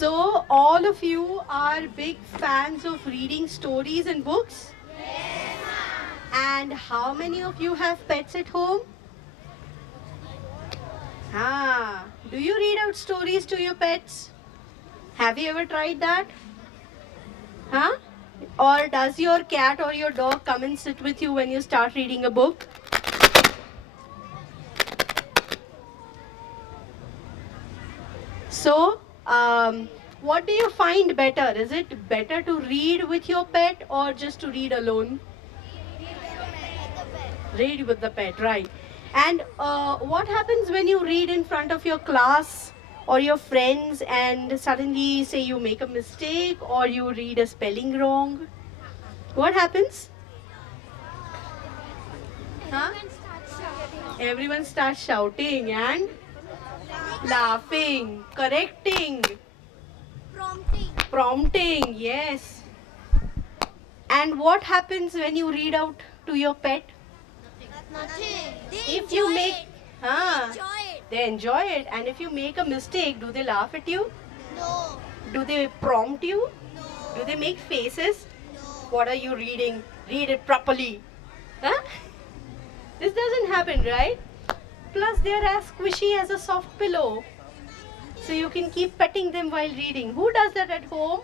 So, all of you are big fans of reading stories and books? Yes, ma'am. And how many of you have pets at home? Do you read out stories to your pets? Have you ever tried that? Huh? Or does your cat or your dog come and sit with you when you start reading a book? So, what do you find better? Is it better to read with your pet or just to read alone? Read with the pet, right? And what happens when you read in front of your class or your friends and suddenly say you make a mistake or you read a spelling wrong? What happens? Huh? Everyone starts shouting and laughing, correcting, prompting, yes. And what happens when you read out to your pet? Nothing. If you make, they enjoy it. And if you make a mistake, do they laugh at you? No. Do they prompt you? No. Do they make faces? No. What are you reading? Read it properly. Huh? This doesn't happen, right? Plus, they are as squishy as a soft pillow. So you can keep petting them while reading. Who does that at home?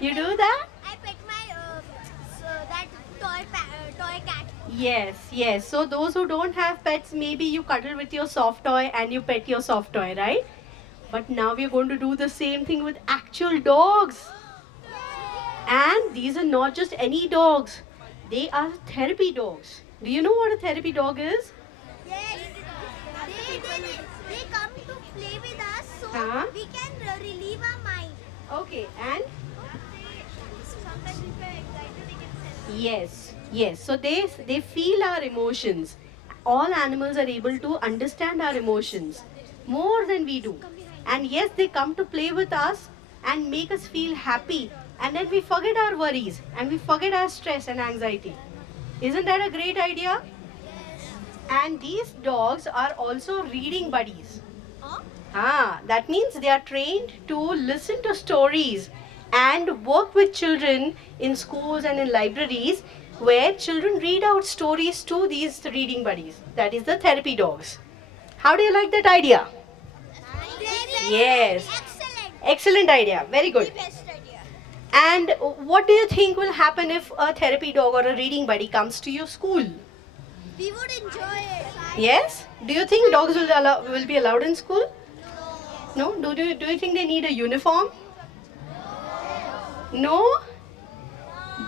You do that? I pet my that toy cat. Yes. So those who don't have pets, maybe you cuddle with your soft toy and you pet your soft toy, right? But now we're going to do the same thing with actual dogs. And these are not just any dogs. They are therapy dogs. Do you know what a therapy dog is? Yes. They come to play with us so we can relieve our mind. Okay, and? Sometimes if we're excited, they can sense. Yes. So they feel our emotions. All animals are able to understand our emotions more than we do. And yes, they come to play with us and make us feel happy. And then we forget our worries and we forget our stress and anxiety. Isn't that a great idea? And these dogs are also reading buddies. That means they are trained to listen to stories and work with children in schools and in libraries where children read out stories to these reading buddies. That is the therapy dogs. How do you like that idea? Yes. Excellent idea. Very good. Best idea. And what do you think will happen if a therapy dog or a reading buddy comes to your school? We would enjoy it. Yes? Do you think dogs will be allowed in school? No? Do you think they need a uniform? No?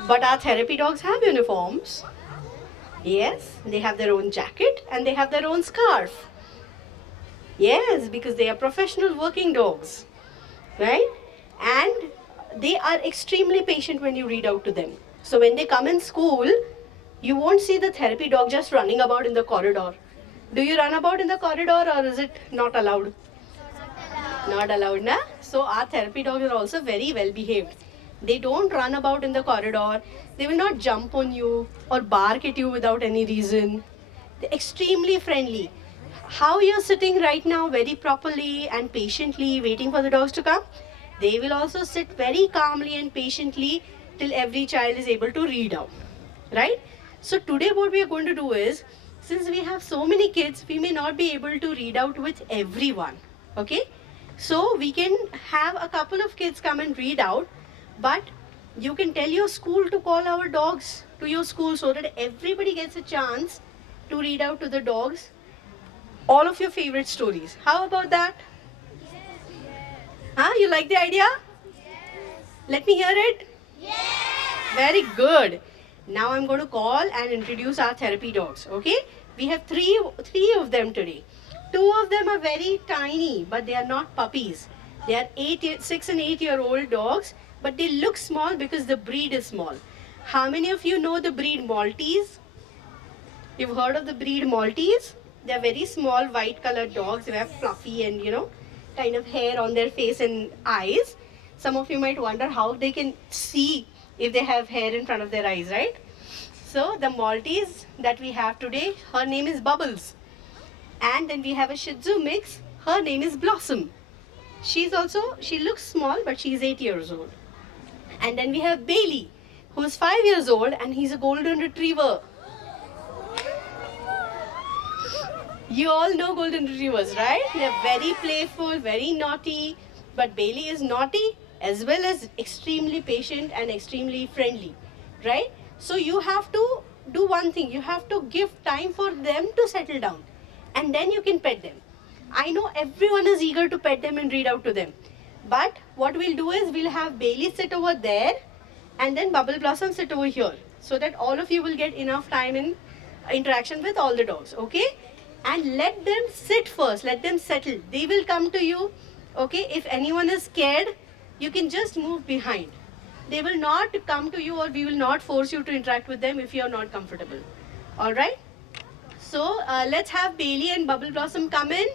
But our therapy dogs have uniforms. Yes, they have their own jacket and they have their own scarf. Yes, because they are professional working dogs. Right? And they are extremely patient when you read out to them. So when they come in school, you won't see the therapy dog just running about in the corridor. Do you run about in the corridor or is it not allowed? Not allowed, na? So our therapy dogs are also very well behaved. They don't run about in the corridor. They will not jump on you or bark at you without any reason. They're extremely friendly. How you're sitting right now very properly and patiently waiting for the dogs to come, they will also sit very calmly and patiently till every child is able to read out. Right? So today what we are going to do is, since we have so many kids, we may not be able to read out with everyone. Okay? So we can have a couple of kids come and read out, but you can tell your school to call our dogs to your school so that everybody gets a chance to read out to the dogs all of your favorite stories. How about that? You like the idea? Let me hear it. Very good. Now I'm going to call and introduce our therapy dogs. Okay? We have three of them today. Two of them are very tiny, but they are not puppies. They are 6 and 8-year-old dogs, but they look small because the breed is small. How many of you know the breed Maltese? You've heard of the breed Maltese? They're very small white colored dogs. They have fluffy and kind of hair on their face and eyes. Some of you might wonder how they can see if they have hair in front of their eyes, right? So the Maltese that we have today, her name is Bubbles. And then we have a Shih Tzu mix. Her name is Blossom. She looks small, but she's 8 years old. And then we have Bailey, who's 5 years old, and he's a golden retriever. You all know golden retrievers, right? They're very playful, very naughty. But Bailey is naughty as well as extremely patient and extremely friendly, right? So you have to do one thing. You have to give time for them to settle down. And then you can pet them. I know everyone is eager to pet them and read out to them. But what we'll do is we'll have Bailey sit over there and then Bubble Blossom sit over here. So that all of you will get enough time in interaction with all the dogs, okay? And let them sit first, let them settle. They will come to you, okay? If anyone is scared, you can just move behind. They will not come to you, or we will not force you to interact with them if you are not comfortable. Alright? So let's have Bailey and Bubble Blossom come in.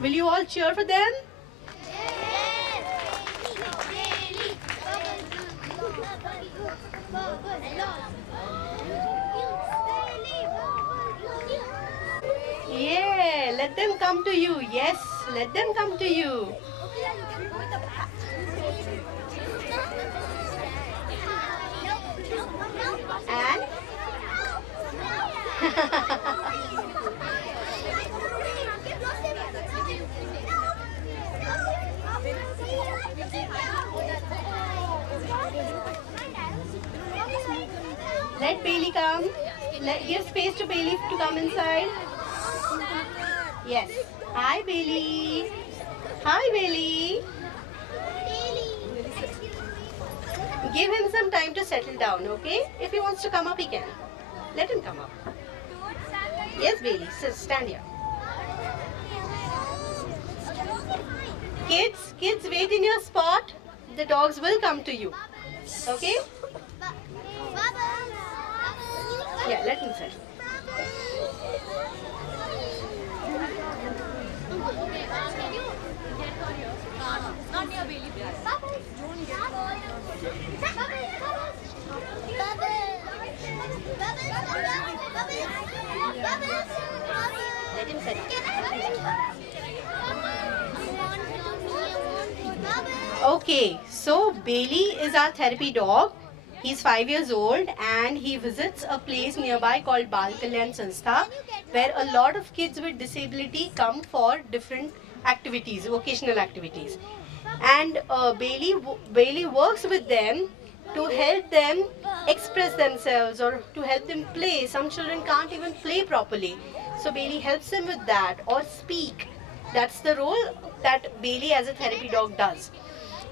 Will you all cheer for them? Yeah, let them come to you. Yes, let them come to you. And let Bailey come. Give space to Bailey to come inside. Yes. Hi, Bailey. Hi, Bailey. Give him some time to settle down, okay? If he wants to come up, he can. Let him come up. Yes, Bailey. Stand here. Kids, wait in your spot. The dogs will come to you. Okay? Yeah, let him settle. Let him settle. Okay, so Bailey is our therapy dog. He's 5 years old and he visits a place nearby called Bal Kalyan Sanstha, where a lot of kids with disability come for different activities, vocational activities. And Bailey works with them to help them express themselves or to help them play. Some children can't even play properly. So Bailey helps them with that, or speak. That's the role that Bailey as a therapy dog does.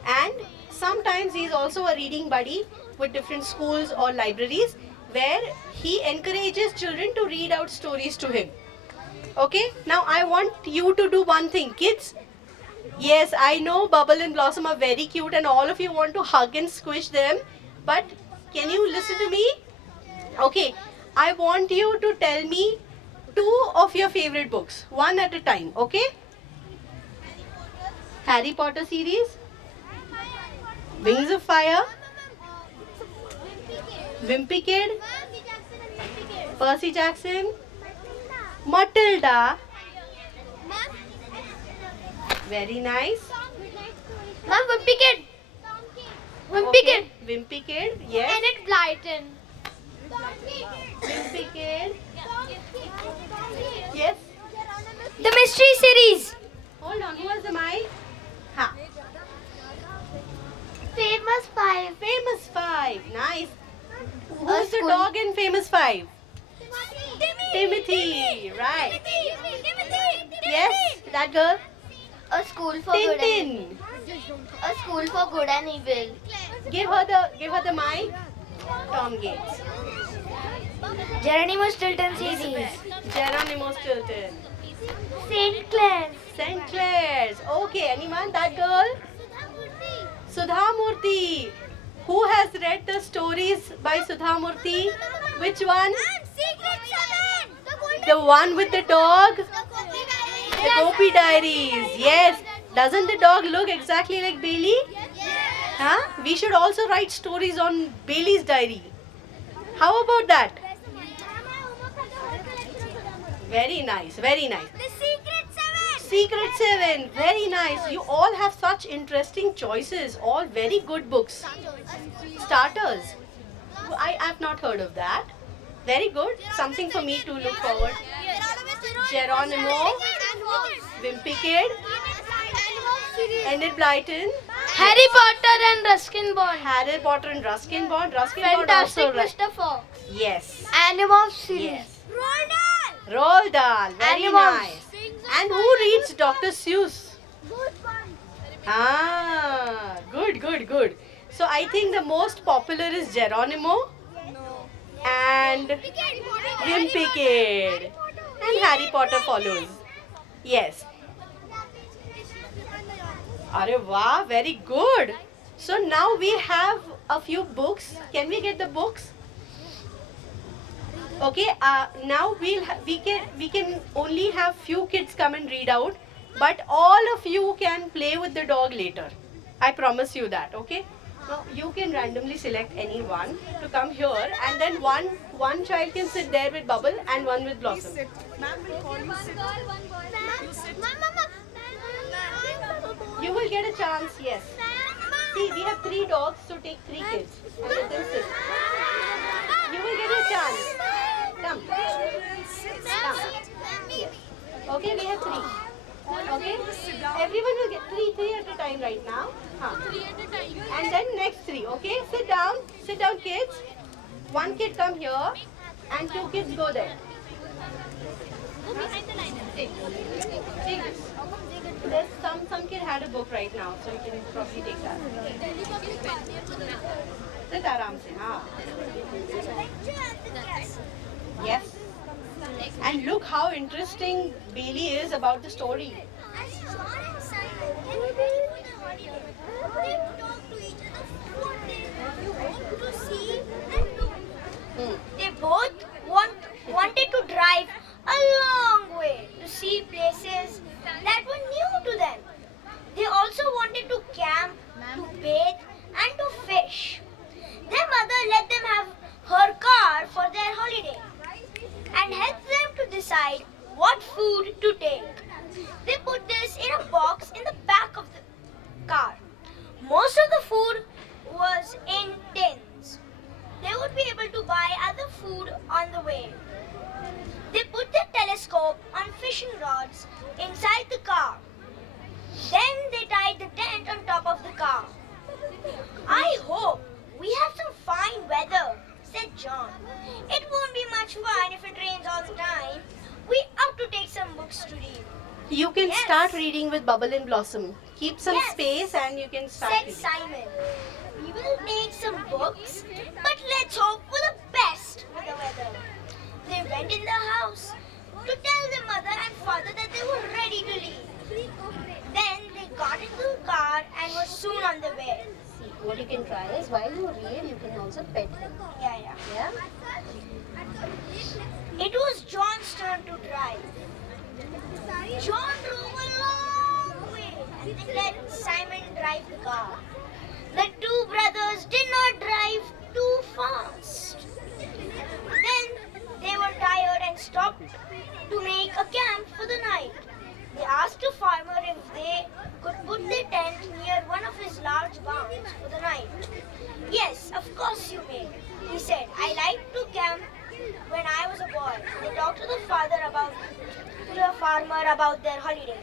And sometimes he's also a reading buddy with different schools or libraries, where he encourages children to read out stories to him. Okay, now I want you to do one thing, kids. Yes, I know Bubble and Blossom are very cute and all of you want to hug and squish them, but can you listen to me? Okay, I want you to tell me 2 of your favorite books, one at a time, okay? Harry Potter series, Wings of Fire, Wimpy Kid, Percy Jackson, Matilda. Very nice. Ma'am, Wimpy Kid. Wimpy Kid. Wimpy Kid, yes. Enid Blyton. Wimpy Kid. Yes. The Mystery Series. Hold on, who has the mic? Ha. Famous Five. Famous Five, nice. Who's the dog in Famous Five? Timothy, right. Yes, that girl. A School for Good and Tintin. A School for Good and Evil. Give her the mic. Tom Gates. Geronimo Stilton series. Geronimo Stilton. Saint Clair. St. Clair's. Okay, anyone? That girl? Sudha Murthy. Who has read the stories by Sudha Murthy? Which one? The one with the dog? The Gopi Diaries. Yes. Doesn't the dog look exactly like Bailey? Huh? We should also write stories on Bailey's diary. How about that? Very nice. Very nice. The Secret Seven. Secret 7. Very nice. You all have such interesting choices. All very good books. Starters. I have not heard of that. Very good. Something for me to look forward. Geronimo. Wimpy Kid. Enid Blyton. Harry Potter and Ruskin Bond. Harry Potter and Ruskin Bond. Ruskin Bond Fantastic also. Mr. Fox. Yes. Animal series. Yes. Roald Dahl. Very Animals. nice. And who reads Dr. Seuss? Ah, good. So I think the most popular is Geronimo and Wimpy Kid. And Harry Potter follows. Yes. Arey wow, very good. So now we have a few books. Can we get the books? Okay. Now we can only have few kids come and read out, but all of you can play with the dog later. I promise you that. Okay. Now you can randomly select any one to come here, and then one child can sit there with Bubble and one with Blossom. Ma'am will call you sit. You sit. You will get a chance. Yes. See, we have 3 dogs, so take 3 kids and let them sit. You will get a chance. Come. Come. Yes. Okay, we have 3. Okay. Everyone will get 3 at a time right now. And then next 3. Okay. Sit down. Sit down, kids. 1 kid come here, and 2 kids go there. Take this. There's some kid had a book right now, so you can probably take that. Sit aram se, हाँ. Yes. And look how interesting Bailey is about the story. They both wanted to drive a long way to see places that were new to them. They also wanted to camp, to bathe, and to fish. Their mother let them have her car for their holiday and helped them to decide what food to take. They put this in a box in the back of the car. Most of the food was in tins. They would be able to buy other food on the way. They put their telescope on fishing rods inside the car. Then they tied the tent on top of the car. I hope we have some fine weather, said John. It won't be much fun if it rains all the time. We have to take some books to read. You can Yes. start reading with Bubble and Blossom. Keep some Yes. space and you can start Said reading. Simon. We will take some books, but let's hope for the best with the weather. They went in the house to tell their mother and father that they were ready to leave. Then they got into the car and were soon on the way. See, what you can try is while you read, you can also pet him. Yeah. Yeah? It was John's turn to drive. John drove a long way and then let Simon drive the car. The 2 brothers did not drive too fast. Then they were tired and stopped to make a camp for the night. They asked a farmer if they could put their tent near one of his large barns for the night. Yes, of course you may, he said. I liked to camp when I was a boy. They talked to the farmer about their holiday.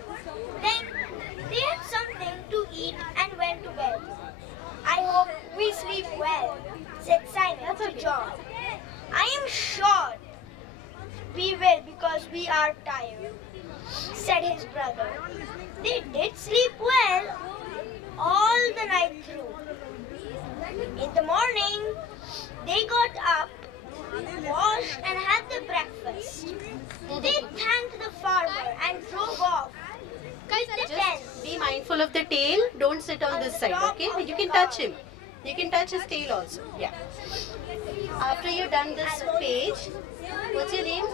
Then they had something to eat and went to bed. I hope we sleep well, said Simon to John. I am sure we will because we are tired, said his brother. They did sleep well all the night through. In the morning, they got up, washed and had their breakfast. They thanked the farmer and drove off. Just be mindful of the tail. Don't sit on this side, okay? You can touch him. You can touch his tail also. Yeah. After you've done this page, what's your name?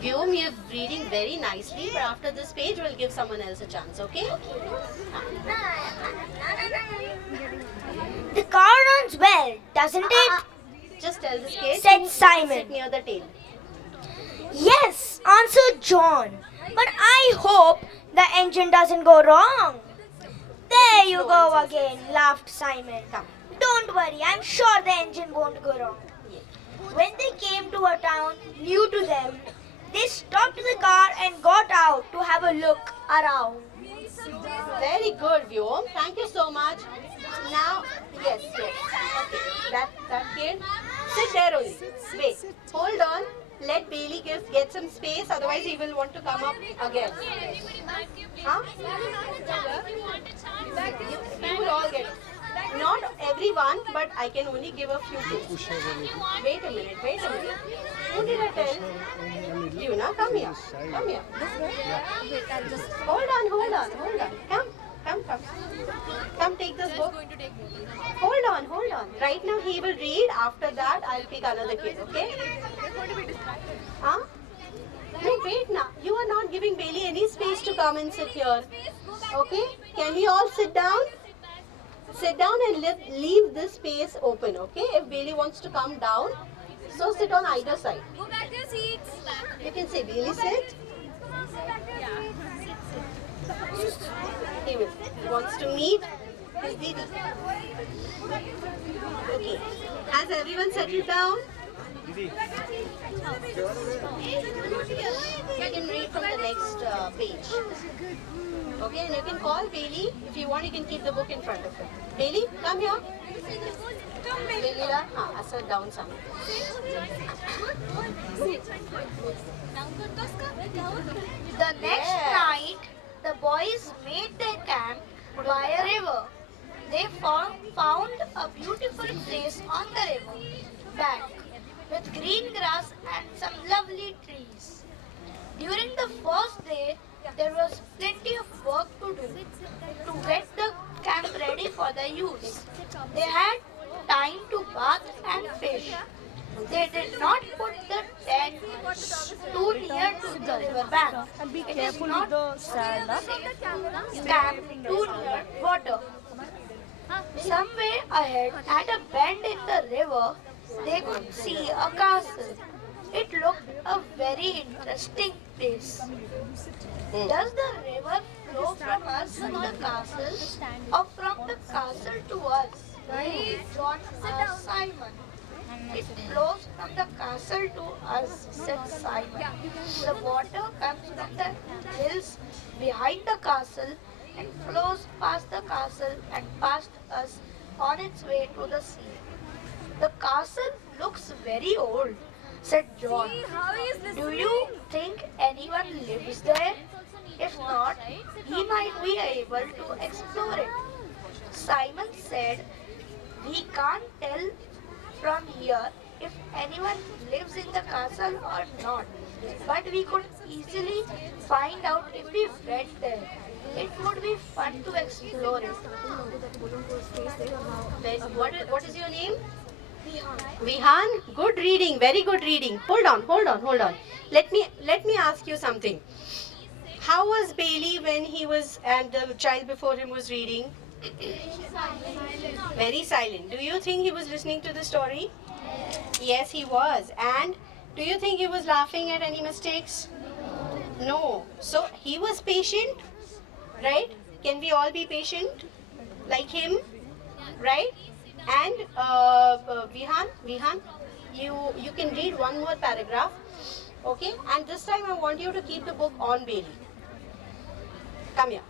Vyom, you're reading very nicely, but after this page, we'll give someone else a chance, okay? The car runs well, doesn't it? Just tell this kid Said to Simon. sit near the tail. Yes, answered John. But I hope the engine doesn't go wrong. There you go again, laughed Simon. Come. Don't worry, I'm sure the engine won't go wrong. When they came to a town new to them, they stopped the car and got out to have a look around. Very good, Vyom. Thank you so much. Now, yes. Okay. That kid, sit there only. Wait. Hold on. Let Bailey get some space. Otherwise, he will want to come up again. Huh? You will all get it. Not everyone, but I can only give a few things. Wait a minute. Who did I tell? You now come here. Hold on. Come, take this book. Hold on. Right now he will read. After that, I'll pick another kid, okay? Huh? No, wait now. You are not giving Bailey any space to come and sit here. Okay? Can we all sit down? Sit down and leave this space open, okay? If Bailey wants to come down, so sit on either side. Go back to your seats. You can say, Bailey, sit. He wants to meet his Didi. Okay. Has everyone settled down? You can read from the next page. Okay, and you can call Bailey. If you want, you can keep the book in front of him. Bailey, come here. Bailey, sit down some. The next night, the boys made their camp by a river. They found a beautiful place on the river bank with green grass and some lovely trees. During the first day, there was plenty of work to do to get the camp ready for the use. They had time to bath and fish. They did not put the tent too near to the river bank. It is not safe to camp too near water. Somewhere ahead, at a bend in the river, they could see a castle. It looked a very interesting place. Does the river flow from us to the castle or from the castle to us? John asked Simon. It flows from the castle to us, said Simon. The water comes from the hills behind the castle and flows past the castle and past us on its way to the sea. The castle looks very old, said John. Do you think anyone lives there? If not, he might be able to explore it. Simon said, we can't tell from here if anyone lives in the castle or not, but we could easily find out if we went there. It would be fun to explore it. What is your name? Vihan. Good reading, very good reading. Hold on. Let me ask you something. How was Bailey when he was and the child before him was reading? Very silent. Do you think he was listening to the story? Yes, he was. And do you think he was laughing at any mistakes? No. So he was patient, right? Can we all be patient like him, right? And Vihan, you can read one more paragraph, okay? And this time I want you to keep the book on Bailey. Come here.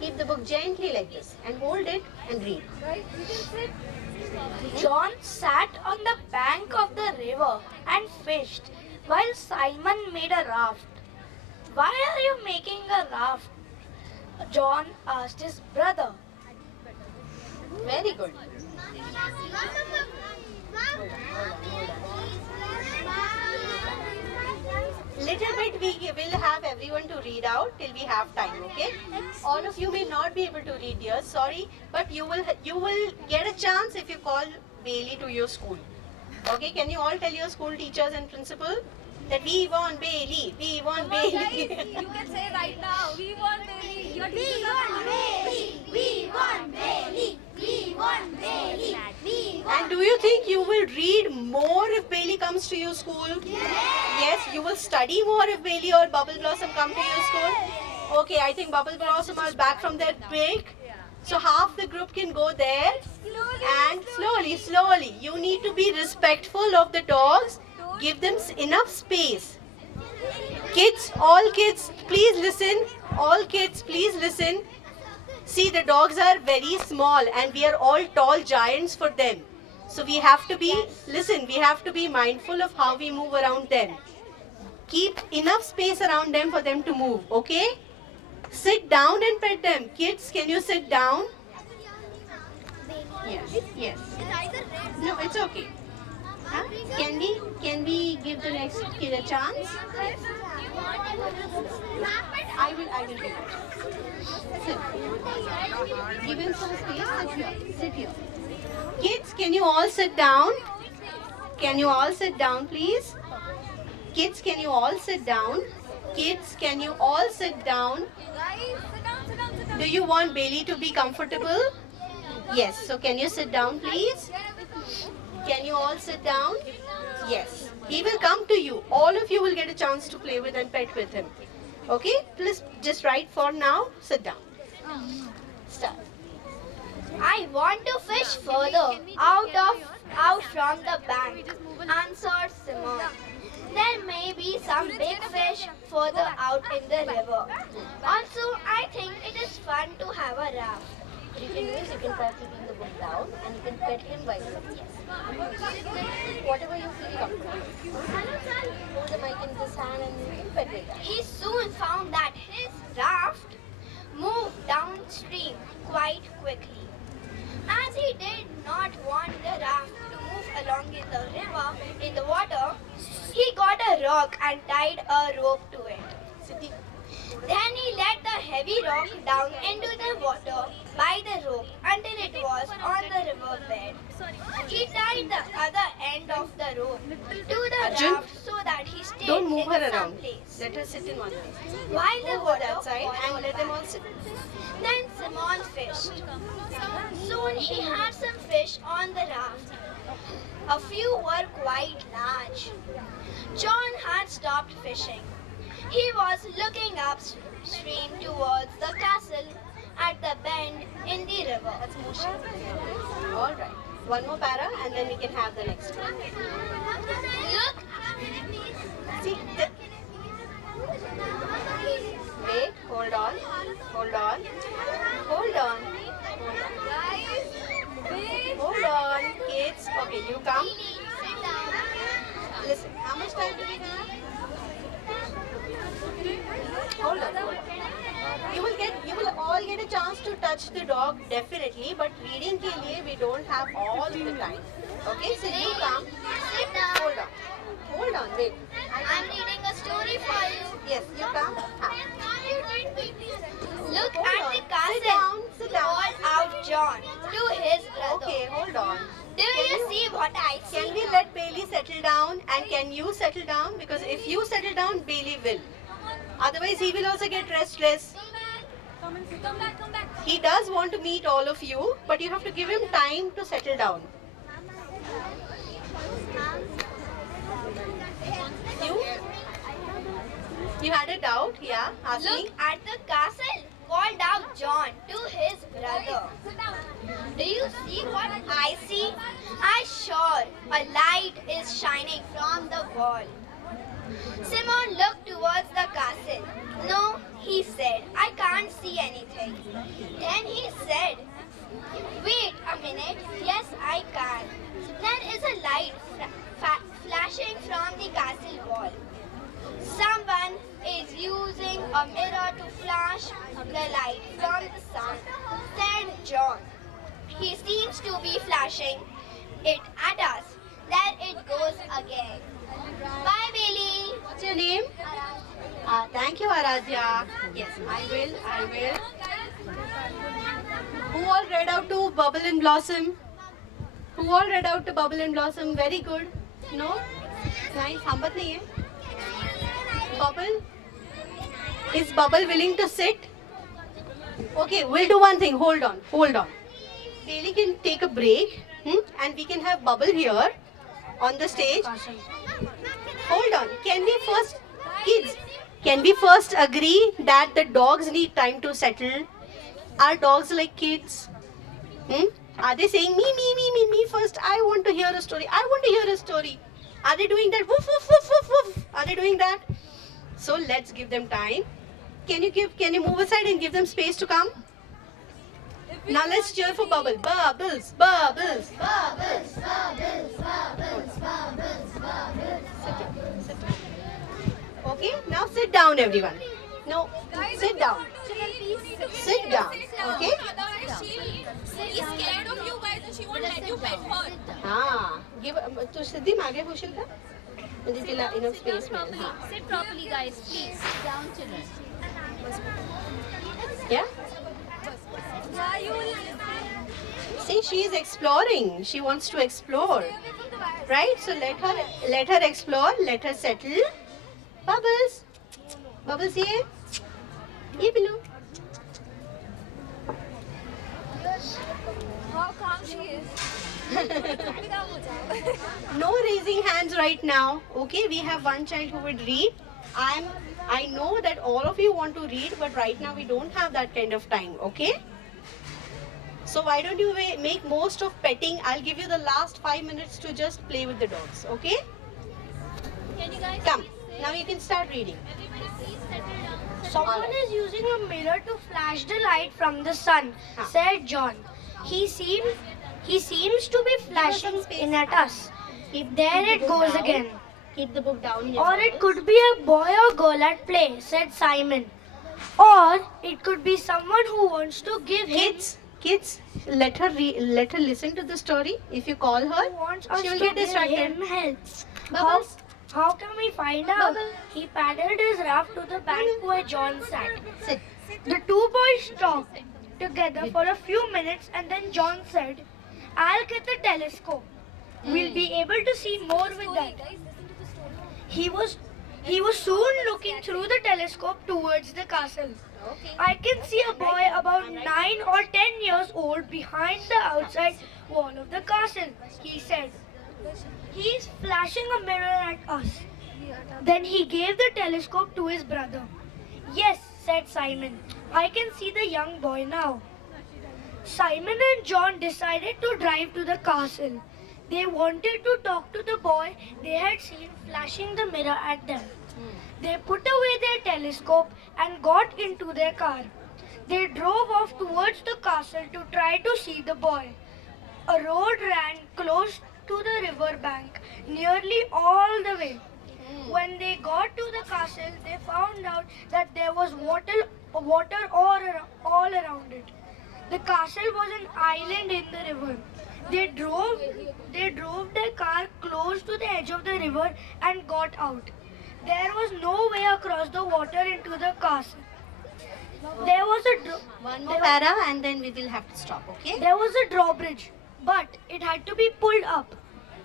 Keep the book gently like this and hold it and read. John sat on the bank of the river and fished while Simon made a raft. Why are you making a raft? John asked his brother. Very good. Little bit we will have everyone to read out till we have time, okay? All of you may not be able to read, dear, sorry, but you will get a chance if you call Bailey to your school. Okay, can you all tell your school teachers and principal that we want Bailey, we want Bailey. You can say right now, we want Bailey. We want Bailey. We want Bailey. We want Bailey. We want And do you you think you will read more if Bailey comes to your school? Yes, you will study more if Bailey or Bubble Blossom come to your school? Okay, I think Bubble Blossom are back from their break. So half the group can go there. And slowly, you need to be respectful of the dogs. Give them enough space. Kids, all kids, please listen. All kids, please listen. See, the dogs are very small and we are all tall giants for them. So we have to be, listen, we have to be mindful of how we move around them. Keep enough space around them for them to move, okay? Sit down and pet them. Kids, can you sit down? Yes. No, it's okay. Huh? Can we give the next kid a chance? I will give it. Sit. Give him some space. Sit here. Kids, can you all sit down? Can you all sit down, please? Kids, can you all sit down? Kids, can you all sit down? Do you want Bailey to be comfortable? Yes. So can you sit down, please? Can you all sit down? Yes. He will come to you. All of you will get a chance to play with and pet with him. Okay? Please just right for now. Sit down. Start. I want to fish further out from the bank, answered Simon. There may be some big fish further out in the river. Also, I think it is fun to have a raft. You can try keeping the book down and you can pet him by whatever you feel comfortable. Hold the mic in this hand and you can pet it. He soon found that his raft moved downstream quite quickly. As he did not want the raft to move along in the water, he got a rock and tied a rope to it. Then he let the heavy rock down into the water by the rope until it was on the riverbed. He tied the other end of the rope to the Arjun, raft so that he stayed don't move in her some around. place. Let her sit in one place. While the Go water that side and let them all sit. Then Simon fished. Soon he had some fish on the raft. A few were quite large. John had stopped fishing. He was looking upstream towards the castle at the bend in the river. All right. One more para and then we can have the next one. Look! See, wait, hold on, hold on, hold on, hold on, kids. Okay, you come. Listen, how much time do we have? Hold on, hold on. You will all get a chance to touch the dog definitely, but reading ke liye we don't have all the time. Okay, so you come. Hold on, wait. I'm reading a story for you. Yes, you come. Look Hold at on. the castle. Sit down, sit down. Called out John to his brother. Okay, hold on. Do you see what I see? Can we let Bailey settle down and can you settle down? Because if you settle down, Bailey will. Otherwise, he will also get restless. Come back. He does want to meet all of you, but you have to give him time to settle down. You had a doubt? Yeah, ask me. Look at the castle, called out John to his brother. Do you see what I see? I sure a light is shining from the wall. Simon looked towards the castle. No, he said, I can't see anything. Then he said, wait a minute, yes I can. There is a light flashing from the castle wall. Someone is using a mirror to flash the light from the sun, said John. He seems to be flashing it at us. There it goes again. Bye, Billy. What's your name? Thank you, Aradhya. Yes, I will. Who all read out to Bubble and Blossom? Who all read out to Bubble and Blossom? Very good. No? Nice. Hambat nahi hai. Bubble? Is Bubble willing to sit? Okay, we'll do one thing. Hold on. Bailey can take a break And we can have Bubble here on the stage. Hold on. Can we first, kids, can we first agree that the dogs need time to settle? Are dogs like kids? Are they saying me first? I want to hear a story. I want to hear a story. Are they doing that? Woof, woof, woof, woof, woof. Are they doing that? So let's give them time. Can you move aside and give them space to come? Now let's cheer for Bubble. Bubbles, bubbles, bubbles, bubbles, bubbles, bubbles, bubbles. Sit down. Okay, now sit down everyone. No, sit down. Sit down. Okay? She's scared of you guys and she won't let you pet her. Give to Siddhi मागे होशील का? म्हणजे तिला enough space मिळेल. Sit properly, guys, please. Sit down, children. Yeah? See, she is exploring. She wants to explore. Right? So let her explore. Let her settle. Bubbles. Bubbles here. Here below. How calm she is. No raising hands right now. Okay, we have one child who would read. I know that all of you want to read, but right now we don't have that kind of time. Okay. So why don't you make most of petting? I'll give you the last 5 minutes to just play with the dogs. Okay. Can you guys Come. please sit? Now you can start reading. Everybody please settle down. Someone is using a mirror to flash the light from the sun, said John. He seems to be flashing in at us. There it goes again. Keep the book down. Or it could be a boy or girl at play, said Simon. Or it could be someone who wants to give him Kids, let her listen to the story. If you call her, who wants us she will to get give distracted. him help. Bubbles. How can we find out? He paddled his raft to the bank where John sat. Sit. The two boys talked together for a few minutes and then John said, I'll get the telescope. We'll be able to see more with that. He was soon looking through the telescope towards the castle. I can see a boy about 9 or 10 years old behind the outside wall of the castle, he said. He's flashing a mirror at us. Then he gave the telescope to his brother. Yes, said Simon. I can see the young boy now. Simon and John decided to drive to the castle. They wanted to talk to the boy they had seen flashing the mirror at them. They put away their telescope and got into their car. They drove off towards the castle to try to see the boy. A road ran close to the river bank, nearly all the way. When they got to the castle, they found out that there was water all around it. The castle was an island in the river. They drove their car close to the edge of the river and got out. There was no way across the water into the castle. There was One more para and then we will have to stop, okay? There was a drawbridge, but it had to be pulled up.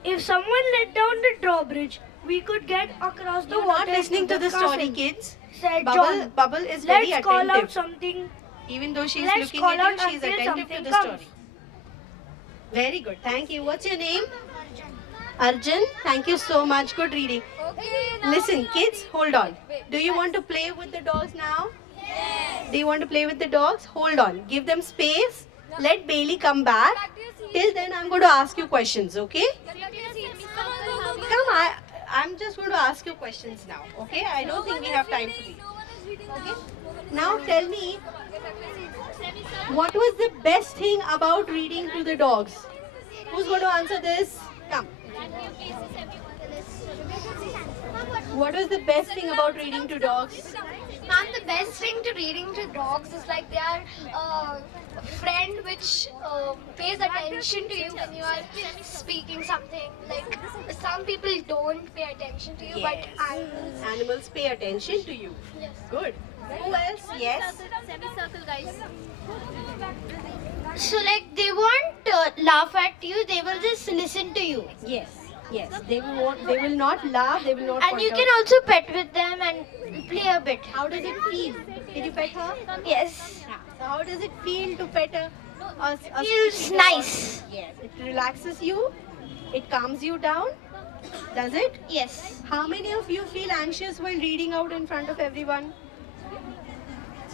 If someone let down the drawbridge, we could get across the You're water. not listening to the castle, story, kids. said John. Bubble is very Let's call out attentive. something. Even though she is Let's looking call at out you, she is until attentive to something the comes. story. Very good. Thank you. What's your name? Arjun. Thank you so much. Good reading. Okay, now Listen, kids, hold on. Do you want to play with the dogs now? Yes. Do you want to play with the dogs? Hold on. Give them space. Let Bailey come back. Till then, I'm going to ask you questions, okay? Come, I'm just going to ask you questions now, okay? I don't think we have time for these. Okay? Now tell me, what was the best thing about reading to the dogs? Who's going to answer this? Come. What was the best thing about reading to dogs? Ma'am, the best thing to reading to dogs is like they are a friend which pays attention to you when you are speaking something. Like some people don't pay attention to you, Yes. but Animals pay attention to you. Good. Who else? Yes. Semicircle, guys. so like they won't laugh at you. They will just listen to you, Yes. Yes. They will not laugh. They will not. and point you out. can also pet with them and play a bit. How does it feel? Did you pet her? Yes. Yeah. So how does it feel to pet a Feels squeaky dog? nice. Yes. It relaxes you. It calms you down. Does it? Yes. How many of you feel anxious while reading out in front of everyone?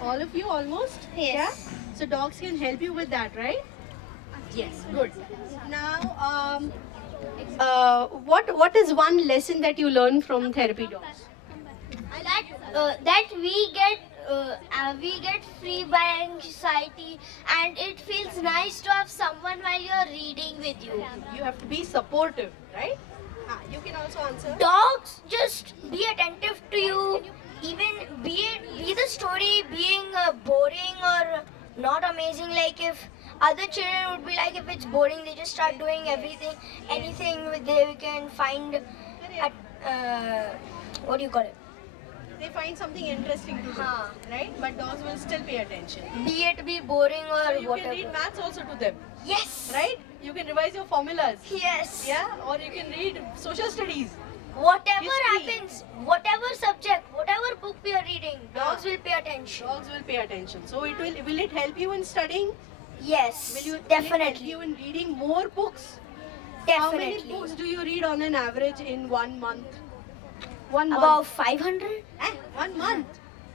All of you almost? Yes. Yeah? So dogs can help you with that, right? Yes, good. Now, what is one lesson that you learn from therapy dogs? That we get free by anxiety, and it feels nice to have someone while you're reading with you. You have to be supportive, right? You can also answer. Dogs just be attentive to you, even be the story being boring or not amazing. Like if other children would be like, if it's boring, they just start doing anything they can find at what do you call it? They find something interesting to do, right? But dogs will still pay attention. Be it be boring or You whatever. can read maths also to them, Yes. right? You can revise your formulas. Yes. Yeah, or you can read social studies. Whatever History. happens, whatever subject, whatever book we are reading, dogs will pay attention. Dogs will pay attention. So will it help you in studying? Yes. Will it help Definitely. you in reading more books? How many Definitely. books do you read on an average in 1 month? 1 month. About 500? 1 month.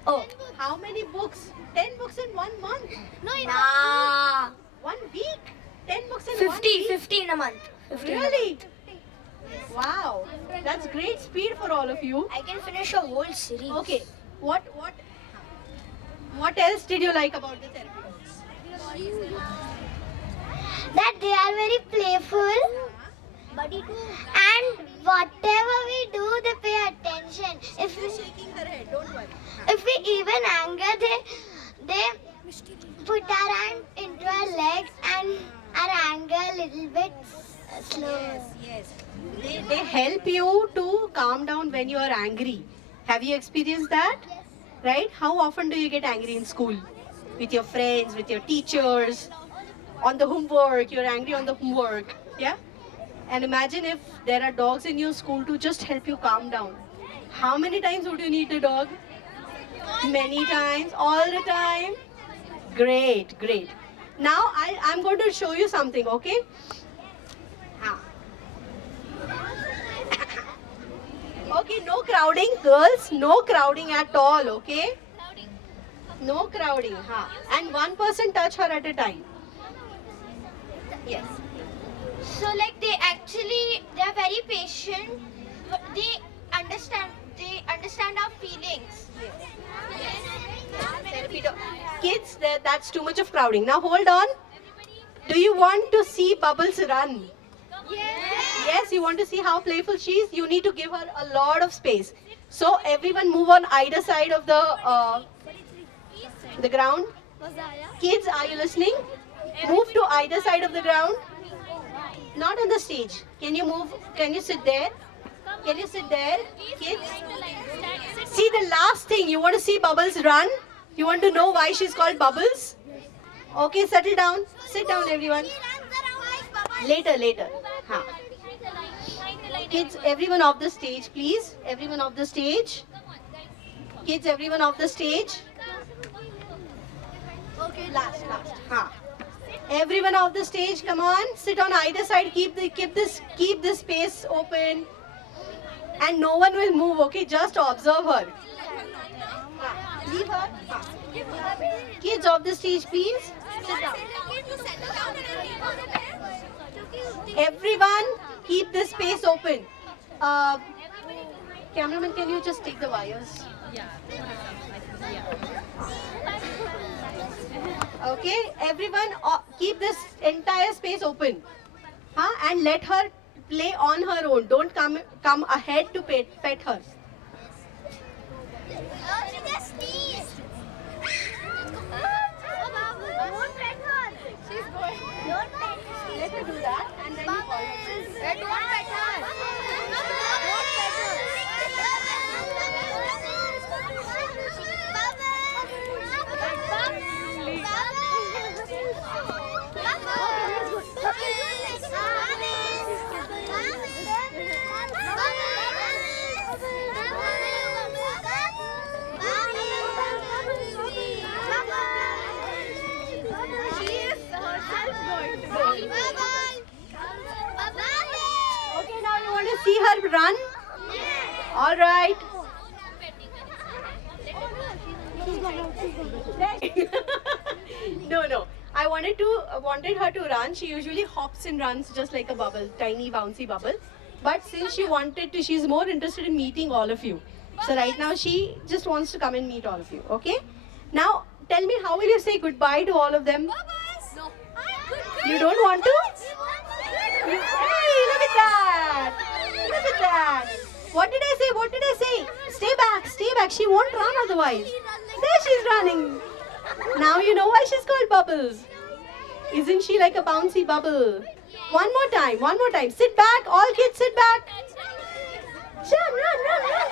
Oh. How many books? 10 books in 1 month. Nah. 1 week. 10 books in 1 50, week. 50 in a month. 50 in a Really? Wow. That's great speed for all of you. month. I can finish a whole series. Okay. What else did you like about the therapy dogs? That they are very playful. And whatever we do, they pay attention. If we, Shaking her head. Don't worry. if we even anger, they put our hand into our legs and our anger a little bit slow. Yes. They help you to calm down when you are angry. Have you experienced that? Right? How often do you get angry in school? With your friends, with your teachers, on the homework, you're angry on the homework. Yeah? And imagine if there are dogs in your school to just help you calm down. How many times would you need the dog? Many times, all the time. Great, great. Now I'm going to show you something, okay? Okay, no crowding, girls. No crowding at all, okay? No crowding, and one person touch her at a time. Yes. So like they are very patient. They understand our feelings. Therapy dog. Kids, that's too much of crowding. Now hold on. Do you want to see Bubbles run? Yes, you want to see how playful she is? You need to give her a lot of space. So everyone move on either side of the ground. Kids, are you listening? Move to either side of the ground. Not on the stage. Can you move? Can you sit there? Can you sit there, kids? See the last thing. You want to see Bubbles run? You want to know why she's called Bubbles? Okay, settle down. Sit down, everyone. Later. Kids, everyone off the stage, please. Everyone off the stage. Kids, everyone off the stage. Okay, last. Everyone off the stage, come on. Sit on either side. Keep this space open. And no one will move, okay? Just observe her. Leave her. Kids off the stage, please. Sit down. Everyone, keep this space open. Cameraman, can you just take the wires? Okay, everyone, keep this entire space open. And let her play on her own. Don't come ahead to pet her. Let her do that and then you call her. wanted her to run, she usually hops and runs just like a bubble, tiny bouncy bubble. But since she wanted to, she's more interested in meeting all of you. So right now she just wants to come and meet all of you. Okay? Now tell me, how will you say goodbye to all of them? No. You don't want to? Hey, look at that! Look at that! What did I say? What did I say? Stay back, stay back. She won't run otherwise. There she's running. Now you know why she's called Bubbles. Isn't she like a bouncy bubble? One more time, one more time. Sit back, all kids sit back. Run, run, run, run,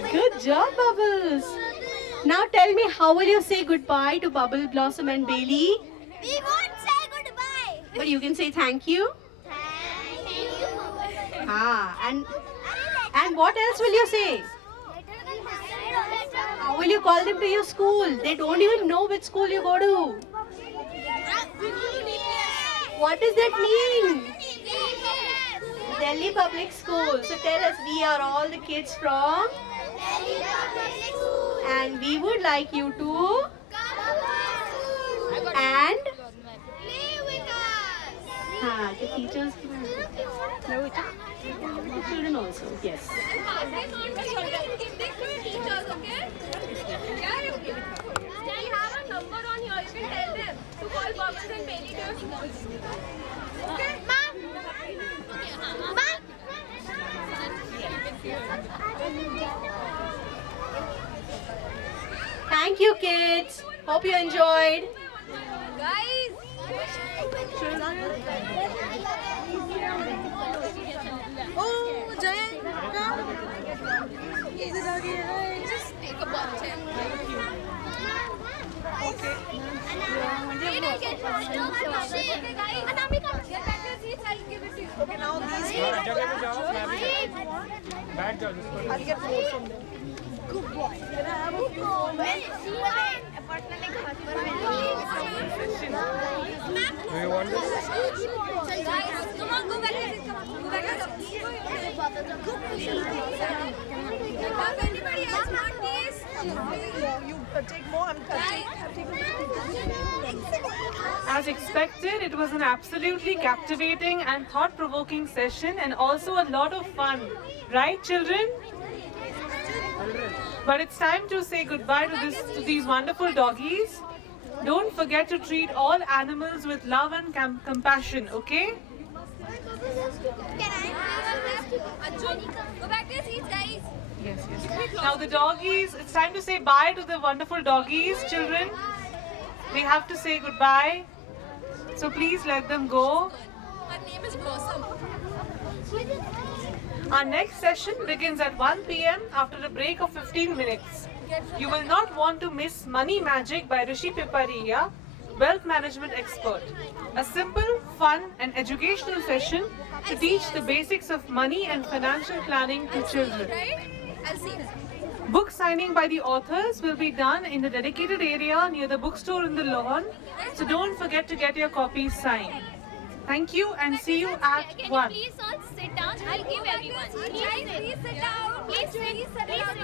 run. Good job, Bubbles. Now tell me, how will you say goodbye to Bubble, Blossom and Bailey? We won't say goodbye. But you can say thank you. Thank you. And what else will you say? How will you call them to your school? They don't even know which school you go to. What does that mean? Delhi Public School. So tell us, we are all the kids from and we would like you to and the teachers, no, children also, yes. We have a number on here. You can tell them to call Bubbles and Bailey to your school. Okay, ma'am. Thank you, kids. Hope you enjoyed. Guys. Oh, Jay, come. Easy, Doggie. Just take a button. Okay. Wait, I'll get okay, guys. Anamika, get back your seats. I'll give it to you. Okay, now these I'll get more from them. Good boy. Can I have a few more? Do you want this? Guys, come on, go back your seats. Come on, go back your seats. Does anybody else want these? You take more. I'm taking. As expected, it was an absolutely captivating and thought-provoking session and also a lot of fun. Right, children? But it's time to say goodbye to these wonderful doggies. Don't forget to treat all animals with love and compassion, okay? Arjun, go back to your seats, guys. Yes, yes. Now the doggies, it's time to say bye to the wonderful doggies, children. They have to say goodbye. So please let them go. Her name is Blossom. Our next session begins at 1 p.m. after a break of 15 minutes. You will not want to miss Money Magic by Rishi Pipariya, wealth management expert. A simple, fun and educational session to teach the basics of money and financial planning to children. Right? I'll see. Book signing by the authors will be done in the dedicated area near the bookstore in the lawn, so don't forget to get your copies signed. Thank you and see you at 1. Please all sit down. I'll give everyone. Please sit down. Please sit down.